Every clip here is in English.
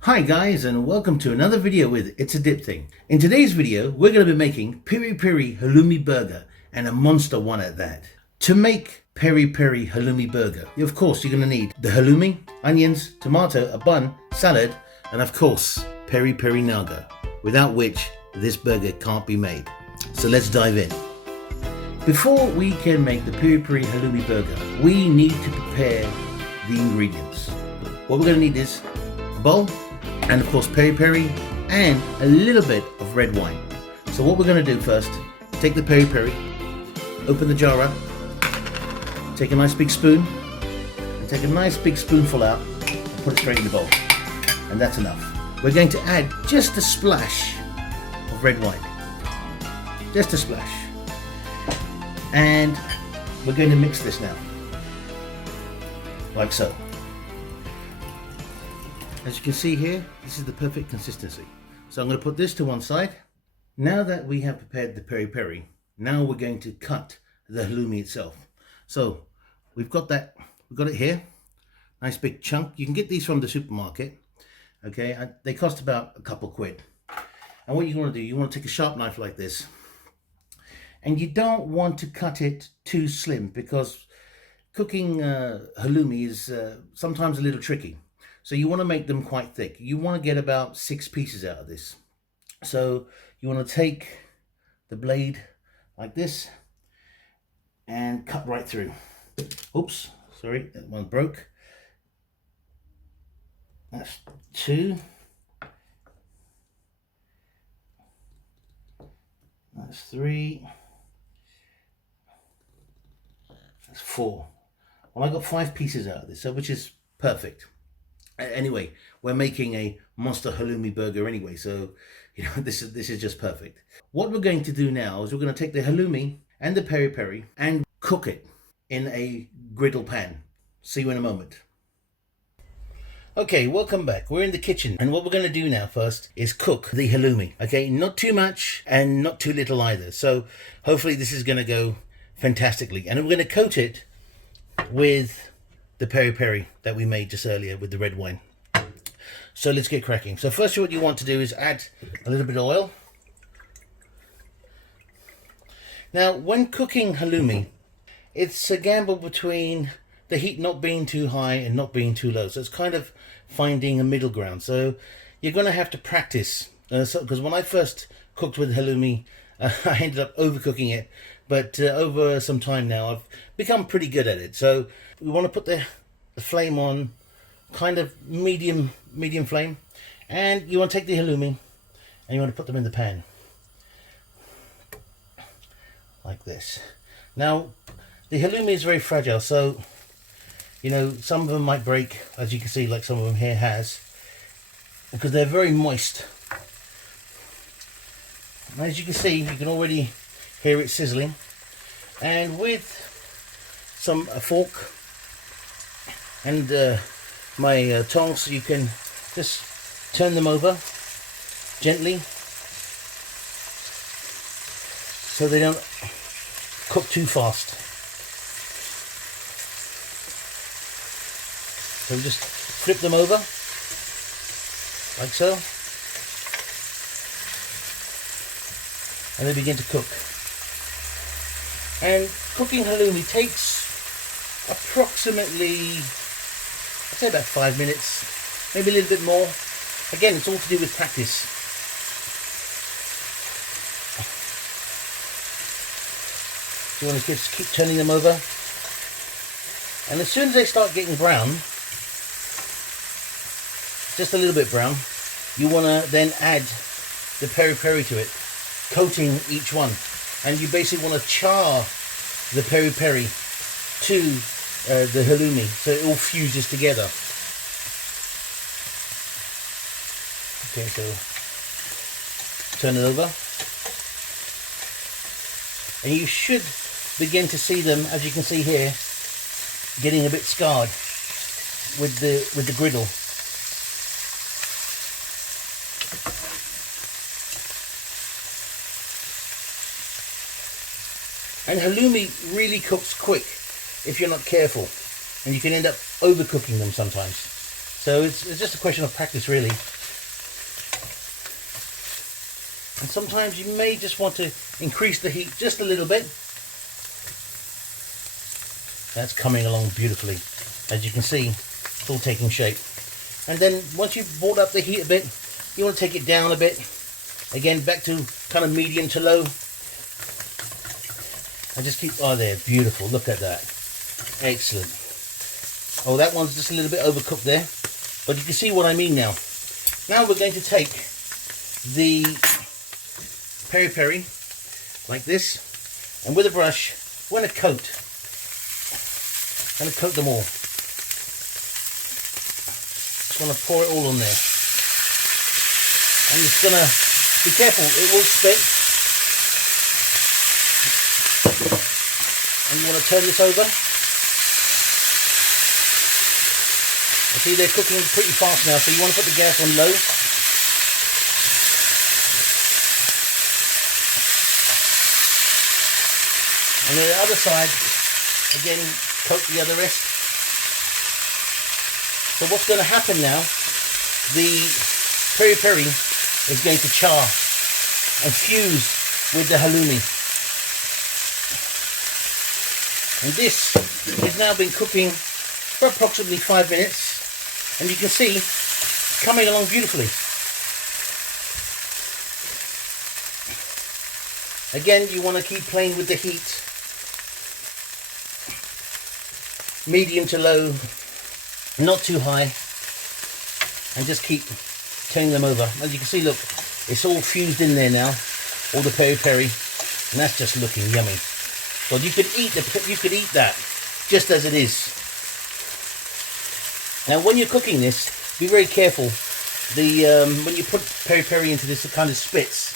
Hi guys, and welcome to another video with It's a Dip Thing. In today's video we're going to be making Peri-Peri Halloumi Burger, and a monster one at that. To make Peri-Peri Halloumi Burger, of course you're going to need the halloumi, onions, tomato, a bun, salad, and of course peri-peri naga, without which this burger can't be made. So let's dive in. Before we can make the Peri-Peri Halloumi Burger, we need to prepare the ingredients. What we're going to need is a bowl, and of course peri-peri, and a little bit of red wine. So what we're going to do first, take the peri-peri, open the jar up, take a nice big spoon, and take a nice big spoonful out, and put it straight in the bowl. And that's enough. We're going to add just a splash of red wine. Just a splash. And we're going to mix this now. Like so. As you can see here, this is the perfect consistency. So I'm going to put this to one side. Now that we have prepared the peri-peri, now we're going to cut the halloumi itself. So we've got it here. Nice big chunk. You can get these from the supermarket. Okay, they cost about a couple quid. And what you want to do, you want to take a sharp knife like this. And you don't want to cut it too slim, because cooking halloumi is sometimes a little tricky. So you want to make them quite thick. You want to get about 6 pieces out of this. So you want to take the blade like this and cut right through. Oops, sorry, that one broke. That's 2. That's 3. That's 4. Well, I got 5 pieces out of this, so which is perfect. Anyway, we're making a monster halloumi burger anyway, so this is just perfect. What we're going to do now is we're going to take the halloumi and the peri-peri and cook it in a griddle pan. See you in a moment. Okay, welcome back. We're in the kitchen, and what we're going to do now first is cook the halloumi. Okay, not too much and not too little either. So hopefully this is going to go fantastically, and we're going to coat it with the peri-peri that we made just earlier with the red wine. So let's get cracking. So first what you want to do is add a little bit of oil. Now when cooking halloumi, it's a gamble between the heat not being too high and not being too low. So it's kind of finding a middle ground. So you're going to have to practice. Because when I first cooked with halloumi, I ended up overcooking it. But over some time now, I've become pretty good at it. So we want to put the flame on kind of medium flame. And you want to take the halloumi and you want to put them in the pan. Like this. Now, the halloumi is very fragile. So, some of them might break, as you can see, like some of them here has. Because they're very moist. And as you can see, you can already hear it sizzling, and with a fork and my tongs, you can just turn them over gently so they don't cook too fast. So we just flip them over like so, and they begin to cook. And cooking halloumi takes approximately, I'd say about 5 minutes, maybe a little bit more. Again, it's all to do with practice. So you want to just keep turning them over. And as soon as they start getting brown, just a little bit brown, you want to then add the peri-peri to it, coating each one. And you basically want to char the peri-peri to the halloumi so it all fuses together. Okay, so turn it over. And you should begin to see them, as you can see here, getting a bit scarred with the griddle. And halloumi really cooks quick if you're not careful, and you can end up overcooking them sometimes. So it's just a question of practice, really. And sometimes you may just want to increase the heat just a little bit. That's coming along beautifully. As you can see, it's all taking shape. And then once you've brought up the heat a bit, you want to take it down a bit. Again, back to kind of medium to low. And just keep, oh there, beautiful, look at that. Excellent. Oh, that one's just a little bit overcooked there. But you can see what I mean now. Now we're going to take the peri-peri, like this. And with a brush, we're going to coat. I'm going to coat them all. Just want to pour it all on there. I'm just going to be careful, it will spit. And you want to turn this over. I see they're cooking pretty fast now, so you want to put the gas on low. And then the other side, again, coat the other rest. So what's going to happen now, the peri-peri is going to char and fuse with the halloumi. And this has now been cooking for approximately 5 minutes. And you can see it's coming along beautifully. Again, you want to keep playing with the heat. Medium to low, not too high. And just keep turning them over. As you can see, look, it's all fused in there now. All the peri-peri. And that's just looking yummy. But you could eat that just as it is. Now, when you're cooking this, be very careful. When you put peri-peri into this, it kind of spits,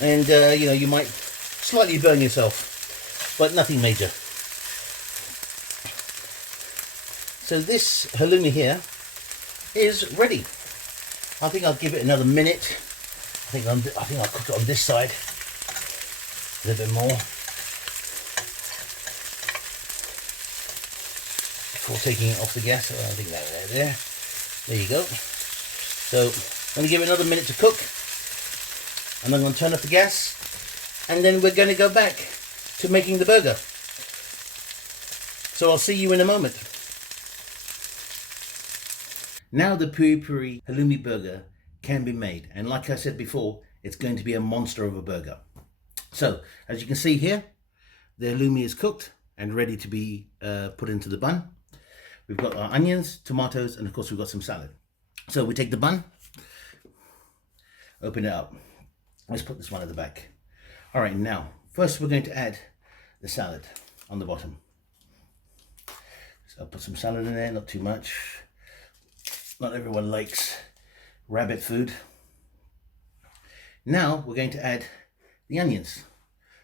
and you know, you might slightly burn yourself, but nothing major. So this halloumi here is ready. I think I'll give it another minute. I think I'll cook it on this side a little bit more before taking it off the gas. I think there you go. So I'm going to give it another minute to cook, and I'm going to turn off the gas, and then we're going to go back to making the burger. So I'll see you in a moment. Now the Peri-Peri Halloumi Burger can be made, and like I said before, it's going to be a monster of a burger. So as you can see here, the halloumi is cooked and ready to be put into the bun. We've got our onions, tomatoes, and of course we've got some salad. So we take the bun, open it up. Let's put this one at the back. All right, now first we're going to add the salad on the bottom. So I'll put some salad in there, not too much. Not everyone likes rabbit food. Now we're going to add the onions.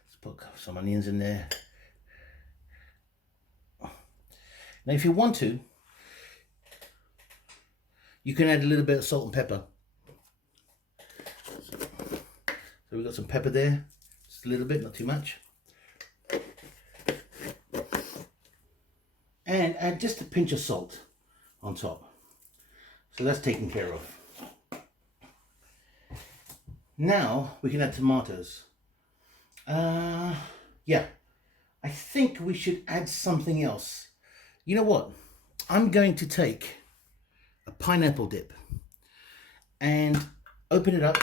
Let's put some onions in there. Now if you want to, you can add a little bit of salt and pepper. So we've got some pepper there, just a little bit, not too much. And add just a pinch of salt on top. So that's taken care of. Now we can add tomatoes. Yeah, I think we should add something else. You know what? I'm going to take a pineapple dip and open it up.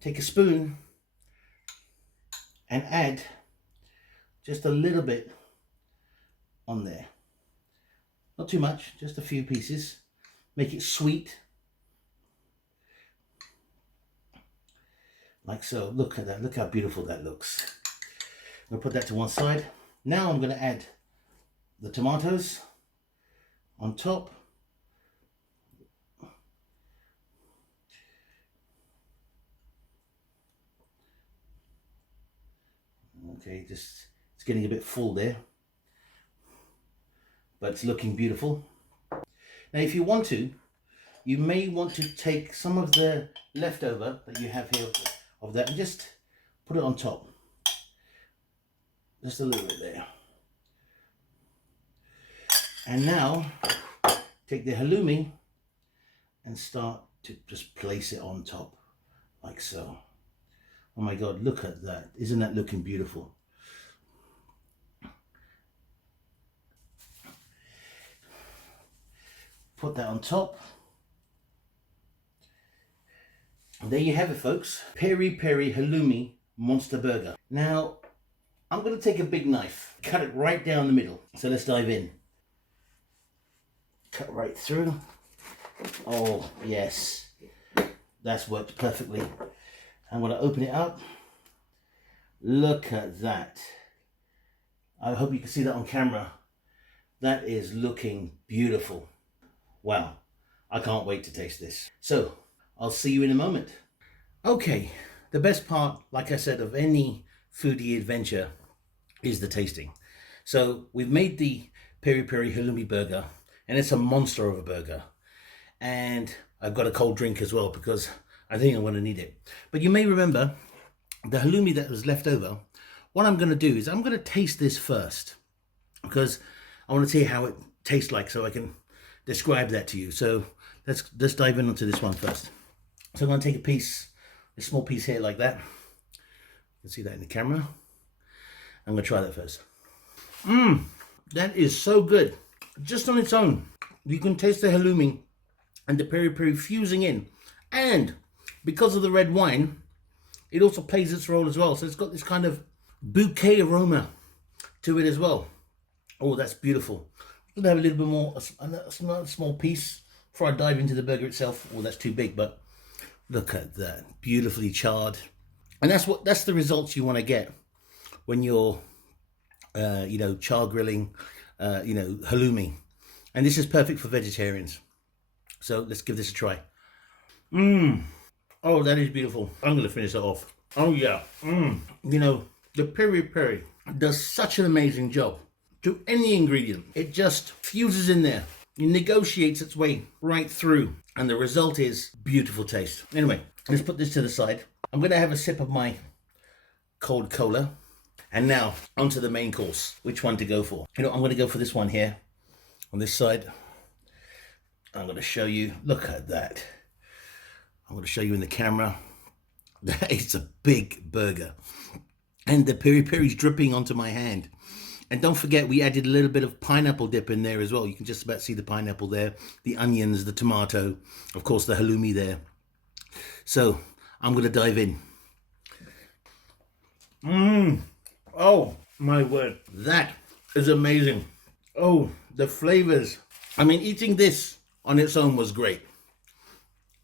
Take a spoon and add just a little bit on there. Not too much, just a few pieces. Make it sweet. Like so. Look at that. Look how beautiful that looks. I'm going to put that to one side. Now I'm going to add the tomatoes on top. Okay, just it's getting a bit full there, but it's looking beautiful. Now if you want to, you may want to take some of the leftover that you have here of that and just put it on top. Just a little bit there. And now take the halloumi and start to just place it on top, like so. Oh my God, look at that. Isn't that looking beautiful? Put that on top. And there you have it, folks. Peri-Peri Halloumi Monster Burger. Now, I'm going to take a big knife, cut it right down the middle. So let's dive in. Cut right through. Oh, yes. That's worked perfectly. I'm going to open it up. Look at that. I hope you can see that on camera. That is looking beautiful. Wow. I can't wait to taste this. So, I'll see you in a moment. Okay, the best part, like I said, of any foodie adventure is the tasting. So we've made the Peri-Peri Halloumi Burger, and it's a monster of a burger. And I've got a cold drink as well because I think I'm going to need it. But you may remember the halloumi that was left over. What I'm going to do is I'm going to taste this first because I want to see how it tastes like so I can describe that to you. So let's dive in onto this one first. So I'm going to take a small piece here like that. You can see that in the camera. I'm going to try that first. That is so good. Just on its own, you can taste the halloumi and the peri-peri fusing in. And because of the red wine, it also plays its role as well. So it's got this kind of bouquet aroma to it as well. Oh, that's beautiful. I'm going to have a little bit more, a small piece before I dive into the burger itself. Oh, that's too big, but look at that, beautifully charred. And that's the results you want to get when you're, char grilling, halloumi. And this is perfect for vegetarians. So let's give this a try. Oh, that is beautiful. I'm going to finish that off. Oh yeah. The peri-peri does such an amazing job to any ingredient. It just fuses in there. It negotiates its way right through. And the result is beautiful taste. Anyway, let's put this to the side. I'm going to have a sip of my cold cola. And now, onto the main course. Which one to go for? I'm going to go for this one here. On this side. I'm going to show you. Look at that. I'm going to show you in the camera. It's a big burger. And the peri-peri's dripping onto my hand. And don't forget, we added a little bit of pineapple dip in there as well. You can just about see the pineapple there, the onions, the tomato, of course, the halloumi there. So I'm going to dive in. Oh, my word. That is amazing. Oh, the flavors. I mean, eating this on its own was great.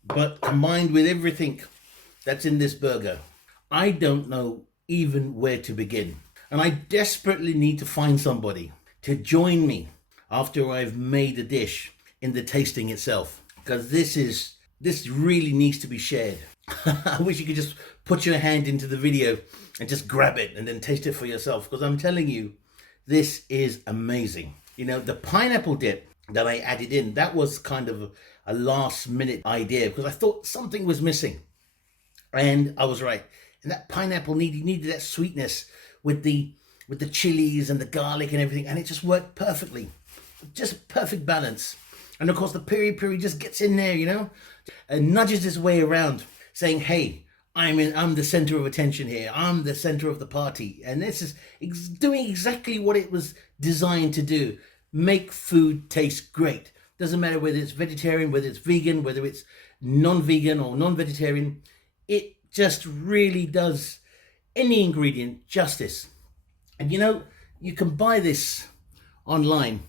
But combined with everything that's in this burger, I don't know even where to begin. And I desperately need to find somebody to join me after I've made a dish in the tasting itself. Because this really needs to be shared. I wish you could just put your hand into the video and just grab it and then taste it for yourself. Because I'm telling you, this is amazing. The pineapple dip that I added in, that was kind of a last minute idea because I thought something was missing. And I was right. And that pineapple needed that sweetness with the chilies and the garlic and everything, and it just worked perfectly. Just perfect balance. And of course the peri-peri just gets in there, and nudges his way around, saying, hey, I'm the center of attention here. I'm the center of the party. And this is doing exactly what it was designed to do. Make food taste great. Doesn't matter whether it's vegetarian, whether it's vegan, whether it's non-vegan or non-vegetarian. It just really does any ingredient justice. And you can buy this online,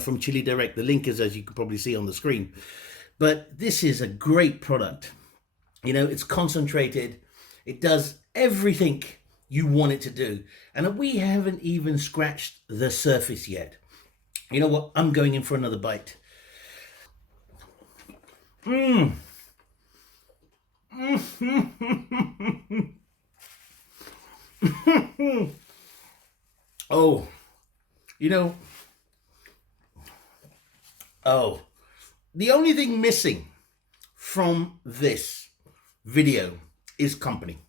from Chili Direct. The link is, as you can probably see on the screen. But this is a great product. It's concentrated. It does everything you want it to do. And we haven't even scratched the surface yet. You know what? I'm going in for another bite. Oh, the only thing missing from this video is company.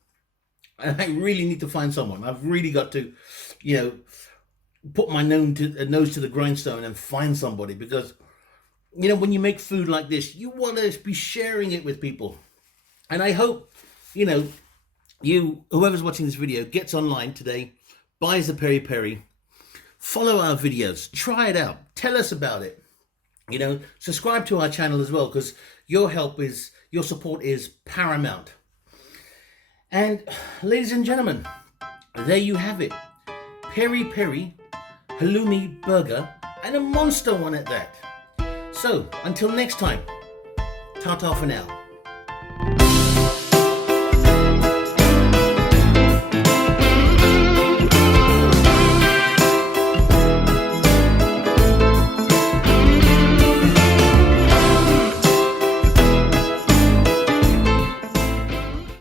And I really need to find someone. I've really got to, put my nose to the grindstone and find somebody, because You know, when you make food like this, you want to be sharing it with people. And I hope, you know, whoever's watching this video gets online today, buys the peri-peri, follow our videos, try it out, tell us about it. You know, subscribe to our channel as well, because your support is paramount. And ladies and gentlemen, there you have it. Peri-Peri Halloumi Burger, and a monster one at that. So, until next time, ta-ta for now.